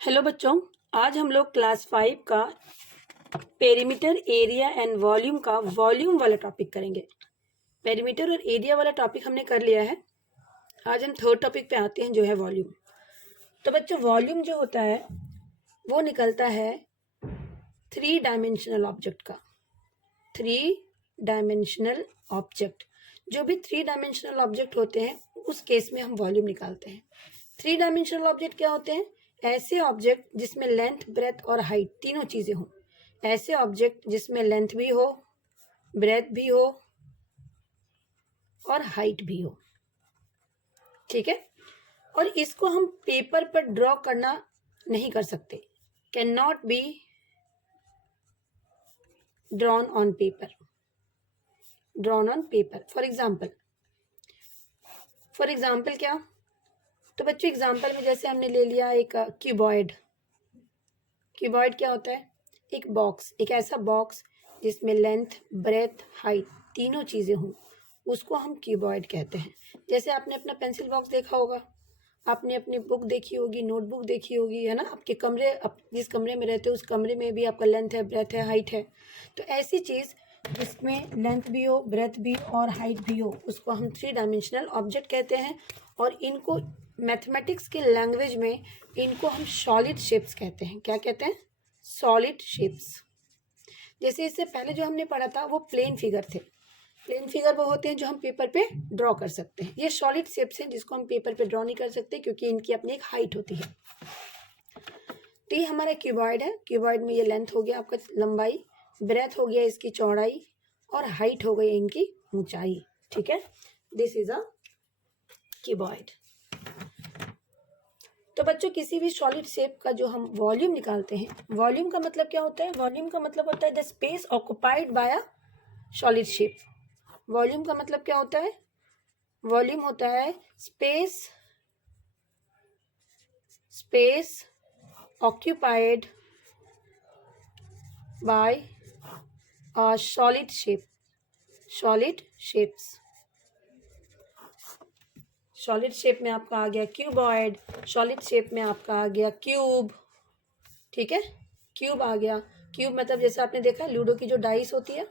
Hello बच्चों, आज हम लोग क्लास 5 का पेरीमीटर, एरिया एंड वॉल्यूम का वॉल्यूम वाला टॉपिक करेंगे। पेरीमीटर और एरिया वाला टॉपिक हमने कर लिया है। आज हम थर्ड टॉपिक पे आते हैं जो है वॉल्यूम। तो बच्चों, वॉल्यूम जो होता है वो निकलता है 3 डायमेंशनल ऑब्जेक्ट का। 3 डायमेंशनल ऑब्जेक्ट, जो भी 3 डायमेंशनल ऑब्जेक्ट होते हैं उस केस में हम वॉल्यूम निकालते हैं। 3 डायमेंशनल ऑब्जेक्ट क्या होते हैं? ऐसे ऑब्जेक्ट जिसमें लेंथ, ब्रेथ और हाइट तीनों चीजें हों। ऐसे ऑब्जेक्ट जिसमें लेंथ भी हो, ब्रेथ भी हो और हाइट भी हो। ठीक है। और इसको हम पेपर पर ड्रॉ करना नहीं कर सकते। Can not be drawn on paper. Drawn on paper. For example क्या? तो बच्चों, एग्जाम्पल में जैसे हमने ले लिया एक क्यूबॉइड। क्यूबॉइड क्या होता है? एक बॉक्स, एक ऐसा बॉक्स जिसमें लेंथ, ब्रेथ, हाइट तीनों चीज़ें हों, उसको हम क्यूबॉइड कहते हैं। जैसे आपने अपना पेंसिल बॉक्स देखा होगा, आपने अपनी बुक देखी होगी, नोटबुक देखी होगी, है ना। आपके कमरे, आप जिस कमरे में रहते हो उस कमरे में भी आपका लेंथ है, ब्रेथ है, हाइट है। तो ऐसी चीज़ जिसमें लेंथ भी हो, ब्रेथ भी और हाइट भी हो, उसको हम 3 डायमेंशनल ऑब्जेक्ट कहते हैं। और इनको मैथमेटिक्स के लैंग्वेज में इनको हम सॉलिड शेप्स कहते हैं। क्या कहते हैं? Solid shapes. जैसे इससे पहले जो हमने पढ़ा था वो प्लेन फिगर थे। प्लेन फिगर वो होते हैं जो हम पेपर पे ड्रॉ कर सकते हैं। ये सॉलिड शेप्स हैं जिसको हम पेपर पे ड्रॉ नहीं कर सकते क्योंकि इनकी अपनी एक हाइट होती है। तो ये हमारा क्यूबॉइड है। क्यूबॉइड में ये लेंथ हो गया आपका लंबाई, ब्रेथ हो गया इसकी चौड़ाई और हाइट हो गई इनकी ऊंचाई। ठीक है, दिस इज अ क्यूबॉइड। तो बच्चों, किसी भी सॉलिड शेप का जो हम वॉल्यूम निकालते हैं, वॉल्यूम का मतलब क्या होता है? वॉल्यूम का मतलब होता है the space occupied by a solid shape. Volume का मतलब क्या होता है? वॉल्यूम होता है space occupied by a solid shape. Solid shapes. Solid shape में आपका आ गया क्यूबॉइड, सॉलिड शेप में आपका आ गया क्यूब। ठीक है, क्यूब आ गया। क्यूब मतलब जैसे आपने देखा लूडो की जो डाइस होती है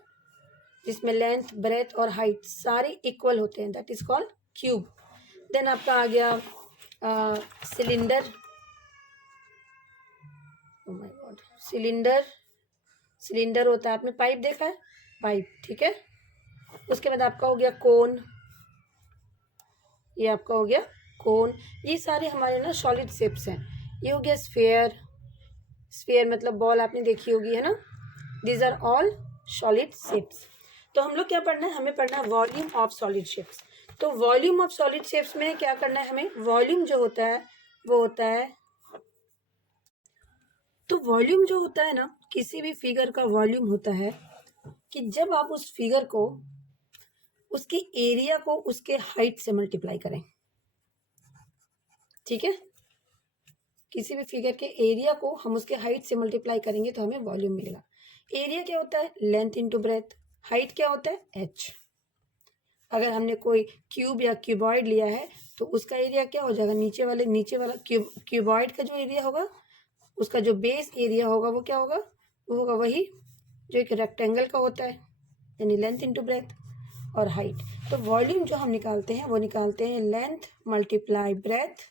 जिसमें लेंथ, ब्रेथ और हाइट सारे इक्वल होते हैं, that is called cube. Then आपका आ गया cylinder. Oh my god, cylinder. Cylinder होता है, आपने पाइप देखा है? पाइप। ठीक है। उसके बाद आपका हो गया कोन। ये आपका हो गया कोन। ये सारे हमारे ना सॉलिड शेप्स हैं। ये हो गया स्फीयर। स्फीयर मतलब बॉल, आपने देखी होगी, है ना। These are all solid shapes. तो हम लोग क्या पढ़ना है? हमें पढ़ना है वॉल्यूम ऑफ सॉलिड शेप्स। तो वॉल्यूम ऑफ सॉलिड शेप्स में क्या करना है हमें? वॉल्यूम जो होता है वो होता है, तो वॉल्यूम जो होता है ना, किसी भी फिगर का वॉल्यूम होता है कि जब आप उस फिगर को, उसके एरिया को उसके हाइट से मल्टीप्लाई करें। ठीक है, किसी भी फिगर के एरिया को हम उसके हाइट से मल्टीप्लाई करेंगे तो हमें वॉल्यूम मिलेगा। एरिया क्या होता है? Length into breadth. हाइट क्या होता है? एच। अगर हमने कोई क्यूब या क्यूबॉइड लिया है तो उसका एरिया क्या हो जाएगा? नीचे वाला क्यूबॉइड का जो एरिया होगा, उसका जो बेस एरिया होगा वो क्या होगा? वो होगा वही जो एक रेक्टेंगल का होता है, यानी लेंथ इंटू ब्रेथ और हाइट। तो वॉल्यूम जो हम निकालते हैं वो निकालते हैं length multiply breadth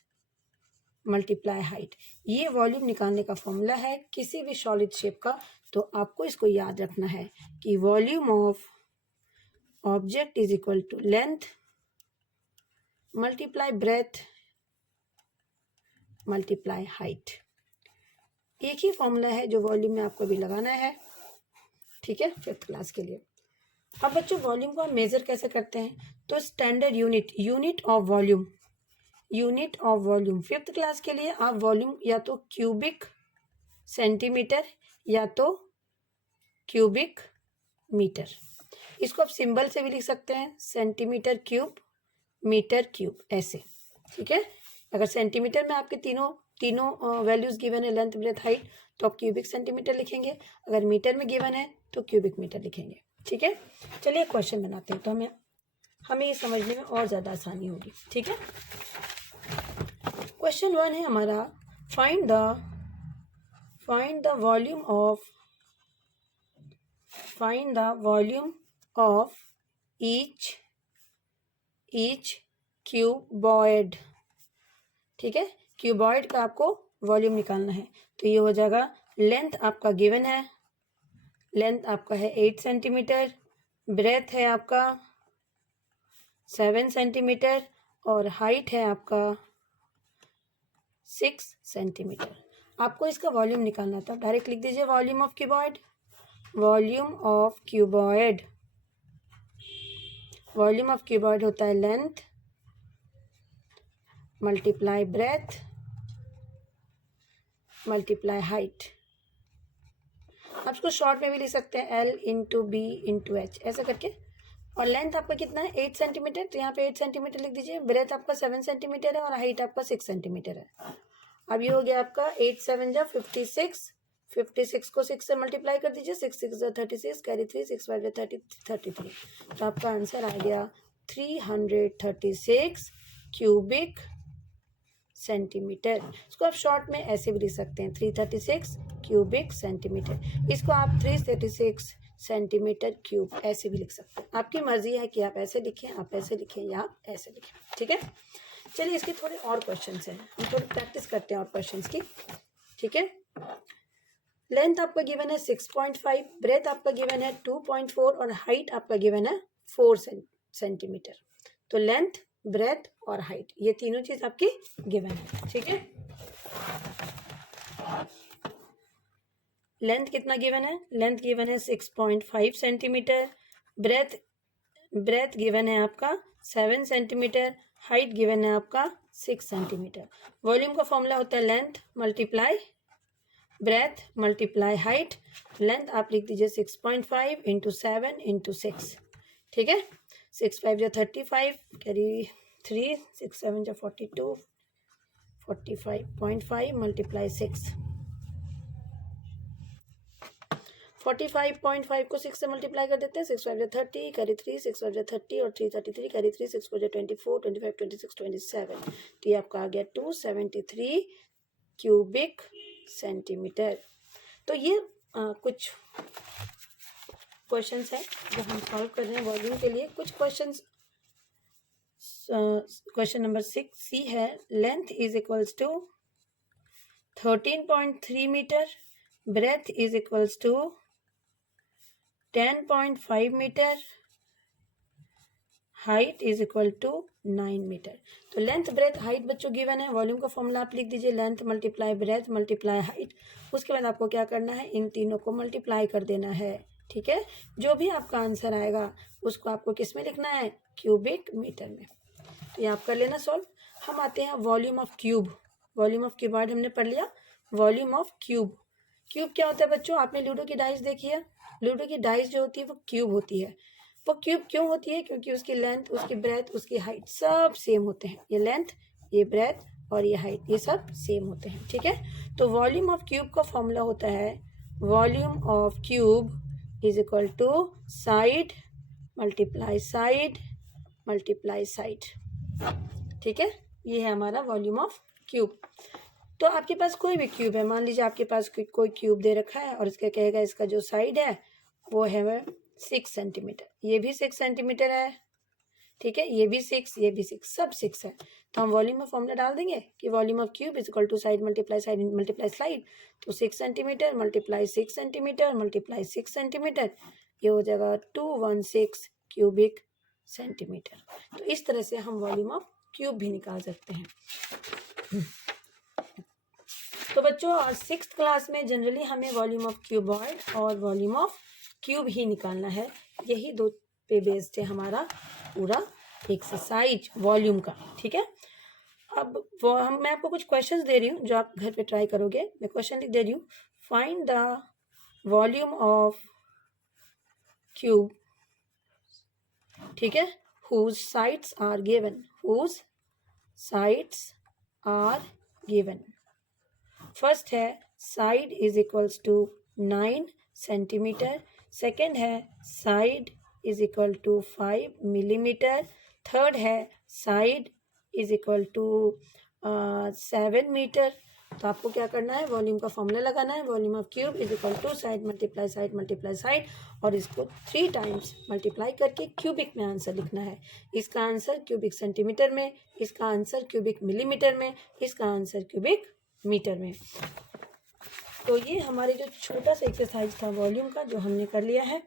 multiply height. ये वॉल्यूम निकालने का फॉर्मूला है किसी भी सॉलिड शेप का। तो आपको इसको याद रखना है कि volume of object is equal to length multiply breadth multiply height. एक ही फॉर्मूला है जो वॉल्यूम में आपको भी लगाना है। ठीक है, 5th क्लास के लिए। अब बच्चों, वॉल्यूम को हम मेजर कैसे करते हैं? तो standard unit of volume, unit of volume 5th class के लिए आप वॉल्यूम या तो क्यूबिक सेंटीमीटर या तो क्यूबिक मीटर, इसको आप सिंबल से भी लिख सकते हैं, सेंटीमीटर क्यूब, मीटर क्यूब, ऐसे। ठीक है, अगर सेंटीमीटर में आपके तीनों वैल्यूज गिवन है, लेंथ, ब्रेथ, हाइट, तो आप क्यूबिक सेंटीमीटर लिखेंगे। अगर मीटर में गिवन है तो क्यूबिक मीटर लिखेंगे। ठीक है, चलिए क्वेश्चन बनाते हैं तो हमें ये समझने में और ज़्यादा आसानी होगी। ठीक है, क्वेश्चन 1 है हमारा, find the find the volume of each cuboid. ठीक है, क्यूबॉइड का आपको वॉल्यूम निकालना है. तो ये हो जाएगा, लेंथ आपका गिवन है, लेंथ आपका है 8 सेंटीमीटर, ब्रेथ है आपका 7 सेंटीमीटर और हाइट है आपका 6 सेंटीमीटर. आपको इसका वॉल्यूम निकालना था. डायरेक्ट लिख दीजिए volume of cuboid. Volume of cuboid, volume of cuboid होता है length multiply breadth multiply height. आप इसको शॉर्ट में भी लिख सकते हैं, L into B into H ऐसा करके. और लेंथ आपका कितना है 8 सेंटीमीटर, तो यहाँ पे 8 सेंटीमीटर लिख दीजिए. ब्रेथ आपका 7 सेंटीमीटर है और हाइट आपका 6 सेंटीमीटर है. अब ये हो गया आपका 8 7 जा 56, 56 को 6 से मल्टीप्लाई कर दीजिए. 6 6 जा 36, कैरी 3, 6 5 जा 33. तो आपका आंसर आ गया 336 क्यूबिक सेंटीमीटर. इसको आप शॉर्ट में ऐसे भी लिख सकते हैं 336 क्यूबिक सेंटीमीटर. इसको आप 336 सेंटीमीटर क्यूब ऐसे भी लिख सकते हैं. आपकी मर्जी है कि आप ऐसे लिखें, आप ऐसे लिखें या आप ऐसे लिखें. ठीक है, चलिए इसके थोड़े और क्वेश्चंस हैं, हम थोड़ी प्रैक्टिस करते हैं और क्वेश्चंस की. ठीक है, लेंथ आपका गिवन है 6.5, ब्रेथ आपका गिवन है 2.4 और हाइट आपका गिवन है 4 सेंटीमीटर. तो लेंथ, ब्रेथ और हाइट ये तीनों चीज आपकी गिवन है. ठीक है, लेंथ कितना गिवन है, लेंथ गिवन है 6.5 सेंटीमीटर, ब्रेथ गिवन है आपका 7 सेंटीमीटर, हाइट गिवन है आपका 6 सेंटीमीटर. वॉल्यूम का फॉर्मूला होता है length multiply breadth multiply height. Length आप लिख दीजिए 6.5 इंटू 7 इंटू 6. ठीक है, 6 5 जा 35, कैरी 3, 6 7 जा 42, 45.5 मल्टीप्लाई 6. 45.5 को 6 से मल्टीप्लाई कर देते हैं. 6 5 जा 30, कैरी 3, 6 5 जा 30 और 3 33, कैरी 3, 6 4 जा 24, 25 26 27. तो ये आपका आ गया 273 क्यूबिक सेंटीमीटर. तो ये कुछ क्वेश्चंस हैं जो हम सॉल्व कर रहे हैं वॉल्यूम के लिए. कुछ क्वेश्चंस, क्वेश्चन नंबर 6 सी है, length is equals to 13.3 metre, breadth is equals to 10.5 metre, height is equal to 9 metre. तो लेंथ ब्रेथ हाइट बच्चों गिवन है. वॉल्यूम का फॉर्मूला आप लिख दीजिए length multiply breadth multiply height. उसके बाद आपको क्या करना है, इन तीनों को मल्टीप्लाई कर देना है. ठीक है, जो भी आपका आंसर आएगा उसको आपको किस में लिखना है, क्यूबिक मीटर में. तो ये आप कर लेना सॉल्व. हम आते हैं volume of cube. Volume of cuboid हमने पढ़ लिया. वॉल्यूम ऑफ क्यूब, क्यूब क्या होता है बच्चों, आपने लूडो की डाइस देखी है. लूडो की डाइस जो होती है वो क्यूब होती है. वो क्यूब क्यों होती है, क्योंकि उसकी लेंथ, उसकी ब्रेथ, उसकी हाइट सब सेम होते हैं. ये लेंथ, ये ब्रेथ और ये हाइट ये सब सेम होते हैं. ठीक है, तो वॉल्यूम ऑफ क्यूब का फॉर्मूला होता है volume of cube is equal to side multiply side multiply side. ठीक है, ये है हमारा वॉल्यूम ऑफ क्यूब. तो आपके पास कोई भी क्यूब है, मान लीजिए आपके पास कोई क्यूब दे रखा है और इसका कहेगा इसका जो साइड है वो है 6 सेंटीमीटर, ये भी 6 सेंटीमीटर है. ठीक है, ये भी 6, ये भी 6, सब 6 है. तो हम वॉल्यूम में फॉर्मूला डाल देंगे कि volume of cube is equal to side multiply slide. तो 6 centimetre multiply 6 centimetre multiply 6 centimetre, ये हो जाएगा 216 क्यूबिक सेंटीमीटर. तो इस तरह से हम वॉल्यूम ऑफ क्यूब भी निकाल सकते हैं. तो बच्चों 6th क्लास में जनरली हमें वॉल्यूम ऑफ क्यूबॉइड और वॉल्यूम ऑफ क्यूब ही निकालना है. यही दो पे बेस्ड है हमारा पूरा एक्सरसाइज वॉल्यूम का. ठीक है, अब मैं आपको कुछ क्वेश्चंस दे रही हूँ जो आप घर पे ट्राई करोगे. मैं क्वेश्चन लिख दे रही हूँ, find the volume of cube. ठीक है, whose sides are given, whose sides are given. First है side is equals to 9 centimetre. Second है side is equal to 5 millimetre. Third है side is equal to 7 metre. तो आपको क्या करना है, वॉल्यूम का फॉर्मूला लगाना है, volume of cube is equal to side multiply side multiply side, और इसको 3 टाइम्स मल्टीप्लाई करके क्यूबिक में आंसर लिखना है। इसका आंसर क्यूबिक सेंटीमीटर में, इसका आंसर क्यूबिक मिलीमीटर में, इसका आंसर क्यूबिक मीटर में। तो ये हमारे जो छोटा सा एक्सरसाइज था वॉल्यूम का, जो हमने कर लिया है।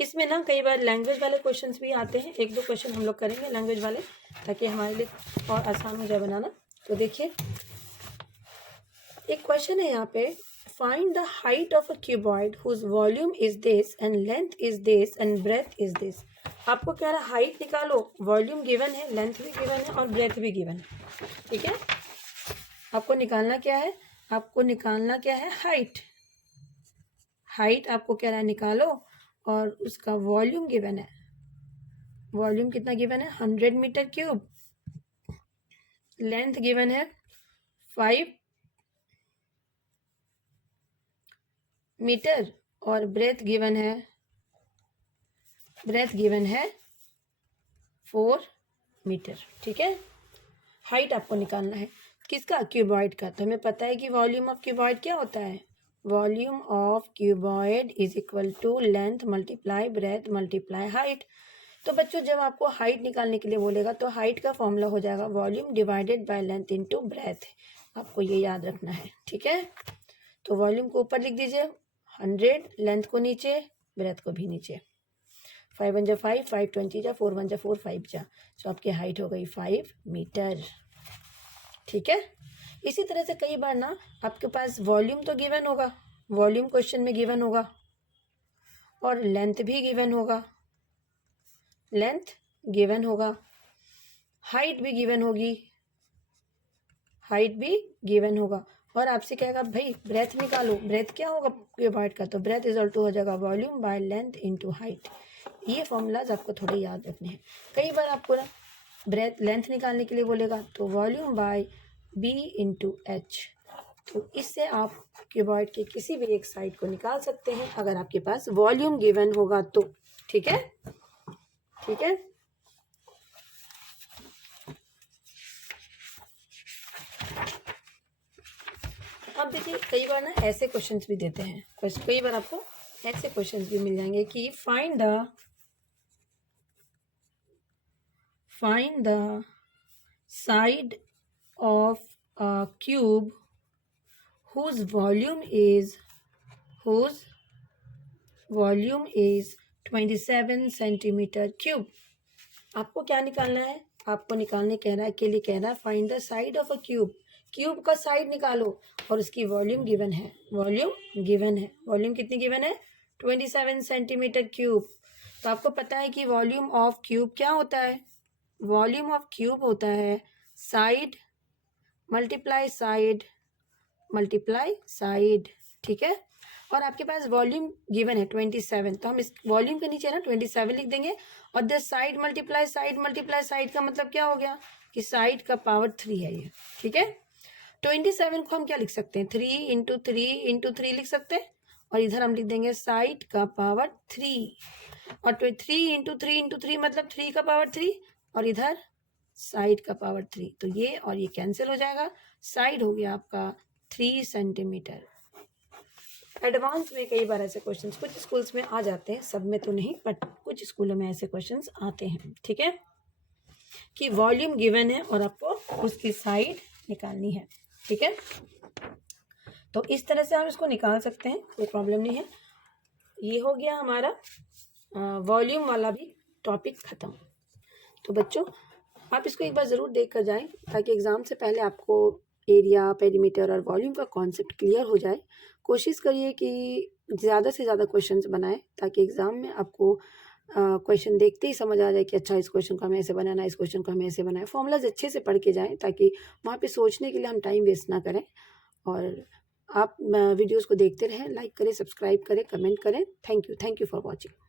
इसमें ना कई बार लैंग्वेज वाले क्वेश्चंस भी आते हैं, 1-2 क्वेश्चन हम लोग करेंगे लैंग्वेज वाले, ताकि हमारे लिए और आसान हो जाए बनाना। तो देखिए एक क्वेश्चन है यहाँ पे, find the height of a cuboid whose volume is this and length is this and breadth is this. आपको कह रहा है हाइट निकालो, वॉल्यूम गिवन है, लेंथ भी गिवन है और ब्रेथ भी गिवन है। ठीक है, आपको निकालना क्या है, आपको निकालना क्या है, हाइट। हाइट आपको कह रहा है निकालो, और उसका वॉल्यूम गिवन है, वॉल्यूम कितना गिवन है, 100 मीटर क्यूब। लेंथ गिवन है 5 मीटर, और ब्रेथ गिवन है 4 मीटर। ठीक है, हाइट आपको निकालना है किसका, क्यूबॉइड का। तो हमें पता है कि वॉल्यूम ऑफ क्यूबॉइड क्या होता है, volume of cuboid is equal to length multiply breadth multiply height. तो बच्चों जब आपको हाइट निकालने के लिए बोलेगा तो हाइट का फॉर्मूला हो जाएगा volume divided by length into breadth. आपको ये याद रखना है। ठीक है, तो वॉल्यूम को ऊपर लिख दीजिए 100, लेंथ को नीचे, ब्रेथ को भी नीचे। 5 1 जा 5, 5 20 जा, 4 1 जा 4, 5 जा, तो आपकी हाइट हो गई 5 मीटर। ठीक है, इसी तरह से कई बार ना आपके पास वॉल्यूम तो गिवन होगा, वॉल्यूम क्वेश्चन में गिवन होगा, और लेंथ भी गिवन होगा, लेंथ गिवन होगा, हाइट भी गिवन होगी, हाइट भी गिवन होगा, और आपसे कहेगा भाई ब्रेथ निकालो, ब्रेथ क्या होगा क्यूबॉइड का, तो ब्रेथ इज टू हो जाएगा volume by length into height. ये फॉर्मूलाज आपको थोड़े याद रखने हैं। कई बार आपको ना ब्रेथ लेंथ निकालने के लिए बोलेगा तो volume by B into H. तो इससे आप क्यूबॉइड के किसी भी एक साइड को निकाल सकते हैं अगर आपके पास वॉल्यूम गिवन होगा तो। ठीक है, ठीक है, अब देखिए कई बार ना ऐसे क्वेश्चंस भी देते हैं, कई बार आपको ऐसे क्वेश्चंस भी मिल जाएंगे कि find the side of a cube whose volume is 27 centimetre cube. आपको क्या निकालना है, आपको निकालने के लिए कह रहा है find the side of a cube. Cube का साइड निकालो और उसकी वॉल्यूम गिवन है, वॉल्यूम कितनी गिवन है, 27 सेंटीमीटर क्यूब। तो आपको पता है कि वॉल्यूम ऑफ क्यूब क्या होता है, वॉल्यूम ऑफ क्यूब होता है side multiply side multiply side. ठीक है, और आपके पास वॉल्यूम गिवन है 27, तो हम इस वॉल्यूम के नीचे ना 27 लिख देंगे, और द साइड मल्टीप्लाई साइड का मतलब क्या हो गया कि साइड का पावर 3 है ये। ठीक है, 27 को हम क्या लिख सकते हैं, 3 इंटू 3 लिख सकते हैं, और इधर हम लिख देंगे साइड का पावर 3, और 3 इंटू 3 मतलब 3 का पावर 3, और इधर साइड का पावर 3, तो ये और ये कैंसिल हो जाएगा, साइड हो गया आपका 3 सेंटीमीटर। एडवांस में कई बार ऐसे क्वेश्चंस कुछ स्कूल्स में आ जाते हैं, सब में तो नहीं, बट कुछ स्कूलों में ऐसे क्वेश्चंस आते हैं। ठीक है, कि वॉल्यूम गिवन है और आपको उसकी साइड निकालनी है। ठीक है, तो इस तरह से हम इसको निकाल सकते हैं, कोई प्रॉब्लम नहीं है। ये हो गया हमारा वॉल्यूम वाला भी टॉपिक खत्म। तो बच्चों आप इसको एक बार ज़रूर देख कर जाएँ, ताकि एग्ज़ाम से पहले आपको एरिया, पेरीमीटर और वॉल्यूम का कॉन्सेप्ट क्लियर हो जाए। कोशिश करिए कि ज़्यादा से ज़्यादा क्वेश्चंस बनाएं, ताकि एग्ज़ाम में आपको क्वेश्चन देखते ही समझ आ जाए कि अच्छा इस क्वेश्चन को हमें ऐसे बनाना है, इस क्वेश्चन को हमें ऐसे बनाए। फॉर्मूलाज अच्छे से पढ़ के जाएं, ताकि वहाँ पे सोचने के लिए हम टाइम वेस्ट ना करें। और आप वीडियोज़ को देखते रहें, लाइक करें, सब्सक्राइब करें, कमेंट करें। Thank you for watching.